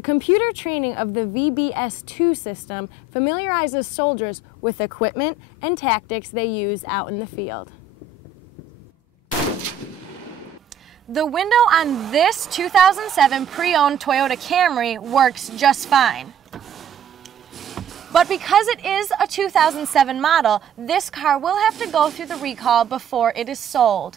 The computer training of the VBS-2 system familiarizes soldiers with equipment and tactics they use out in the field. The window on this 2007 pre-owned Toyota Camry works just fine. But because it is a 2007 model, this car will have to go through the recall before it is sold.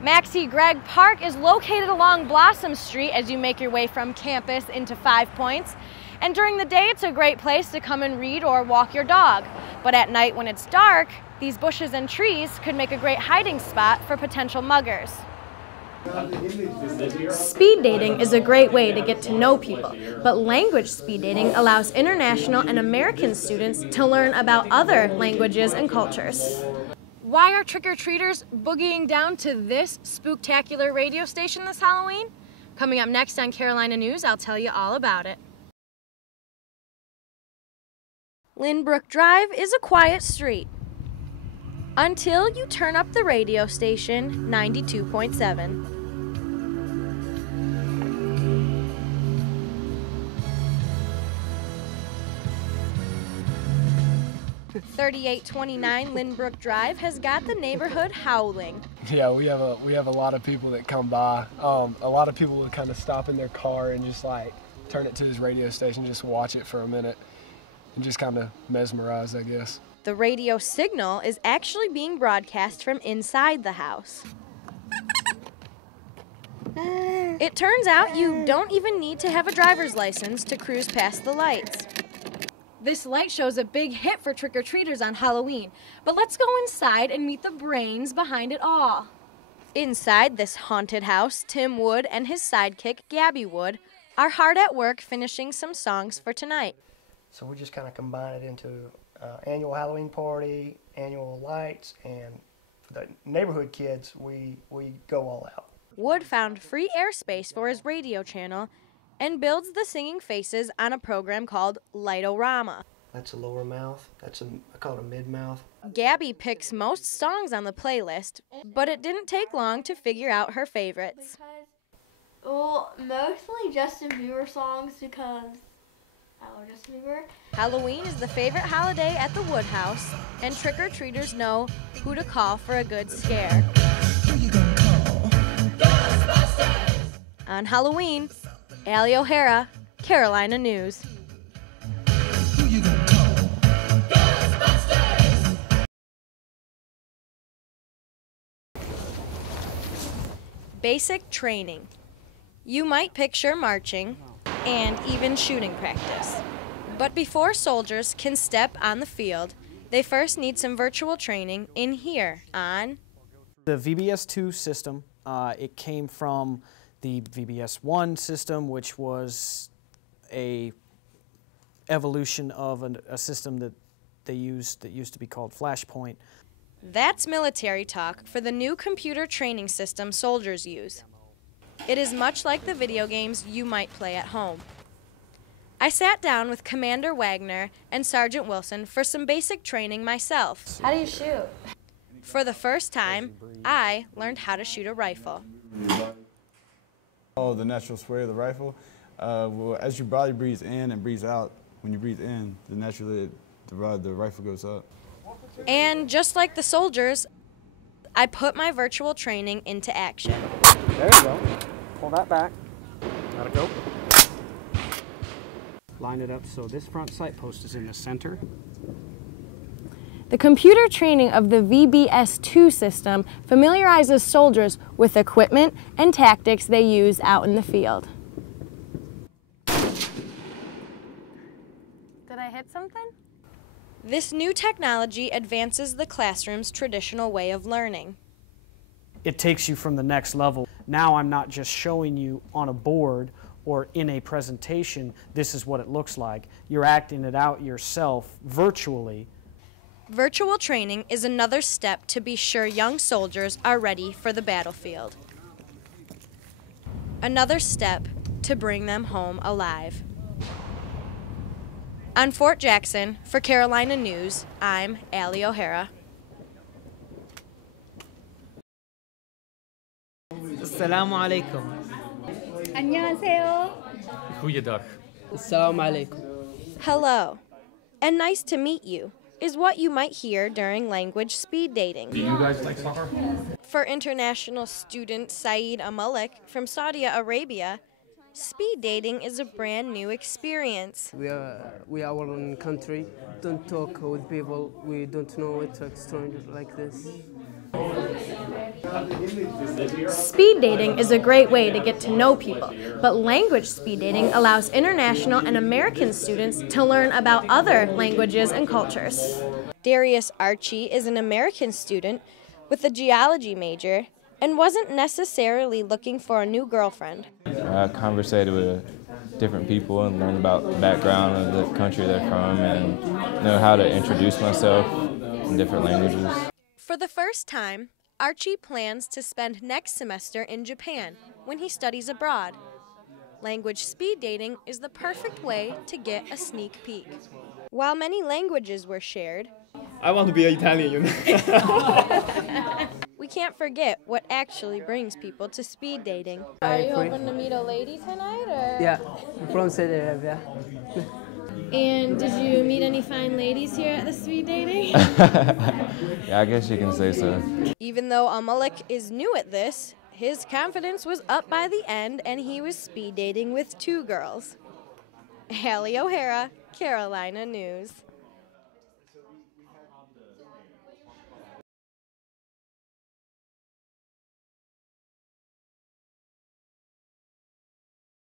Maxie Gregg Park is located along Blossom Street as you make your way from campus into 5 Points. And during the day, it's a great place to come and read or walk your dog. But at night when it's dark, these bushes and trees could make a great hiding spot for potential muggers. Speed dating is a great way to get to know people, but language speed dating allows international and American students to learn about other languages and cultures. Why are trick-or-treaters boogieing down to this spooktacular radio station this Halloween? Coming up next on Carolina News, I'll tell you all about it. Lynbrook Drive is a quiet street until you turn up the radio station 92.7. 3829 Lynbrook Drive has got the neighborhood howling. Yeah, we have a lot of people that come by. A lot of people will kind of stop in their car and just like turn it to this radio station, just watch it for a minute, and just kind of mesmerize, I guess. The radio signal is actually being broadcast from inside the house. It turns out you don't even need to have a driver's license to cruise past the lights. This light show's a big hit for trick-or-treaters on Halloween, but let's go inside and meet the brains behind it all. Inside this haunted house, Tim Wood and his sidekick, Gabby Wood, are hard at work finishing some songs for tonight. So we just kind of combine it into annual Halloween party, annual lights, and for the neighborhood kids, we go all out. Wood found free airspace for his radio channel and builds the singing faces on a program called Light-O-Rama. That's a lower mouth. I call it a mid-mouth. Gabby picks most songs on the playlist, but it didn't take long to figure out her favorites. Well, mostly Justin Bieber songs because I love Justin Bieber. Halloween is the favorite holiday at the Wood House, and trick-or-treaters know who to call for a good scare. Who you gonna call? Ghostbusters! On Halloween, Allie O'Hara, Carolina News. Who you gonna call? Ghostbusters! Basic training. You might picture marching and even shooting practice. But before soldiers can step on the field, they first need some virtual training in here on the VBS-2 system. It came from the VBS-1 system, which was a evolution of a system that used to be called Flashpoint. That's military talk for the new computer training system soldiers use. It is much like the video games you might play at home. I sat down with Commander Wagner and Sergeant Wilson for some basic training myself. How do you shoot? For the first time, I learned how to shoot a rifle. Oh, the natural sway of the rifle. Well, as your body breathes in and breathes out, when you breathe in, naturally the rifle goes up. And just like the soldiers, I put my virtual training into action. There you go. Pull that back. Let it go. Line it up so this front sight post is in the center. The computer training of the VBS-2 system familiarizes soldiers with equipment and tactics they use out in the field. Did I hit something? This new technology advances the classroom's traditional way of learning. It takes you from the next level. Now I'm not just showing you on a board or in a presentation, this is what it looks like. You're acting it out yourself virtually. Virtual training is another step to be sure young soldiers are ready for the battlefield. Another step to bring them home alive. On Fort Jackson, for Carolina News, I'm Allie O'Hara. Assalamu alaikum. 안녕하세요. Goeiedag. Assalamu alaikum. Hello, and nice to meet you is what you might hear during language speed dating. Do you guys like soccer? For international student Saeed Amalik from Saudi Arabia, speed dating is a brand new experience. We are our own country. Don't talk with people we don't know. It's like stranger like this. Speed dating is a great way to get to know people, but language speed dating allows international and American students to learn about other languages and cultures. Darius Archie is an American student with a geology major and wasn't necessarily looking for a new girlfriend. I conversated with different people and learned about the background of the country they're from and know how to introduce myself in different languages. For the first time, Archie plans to spend next semester in Japan when he studies abroad. Language speed dating is the perfect way to get a sneak peek. While many languages were shared, I want to be Italian, you know. we can't forget what actually brings people to speed dating. Are you hoping to meet a lady tonight, or? Yeah, from Saudi Arabia. And did you meet any fine ladies here at the speed dating? Yeah, I guess you can say so. Even though Amalik is new at this, his confidence was up by the end and he was speed dating with 2 girls. Hallie O'Hara, Carolina News.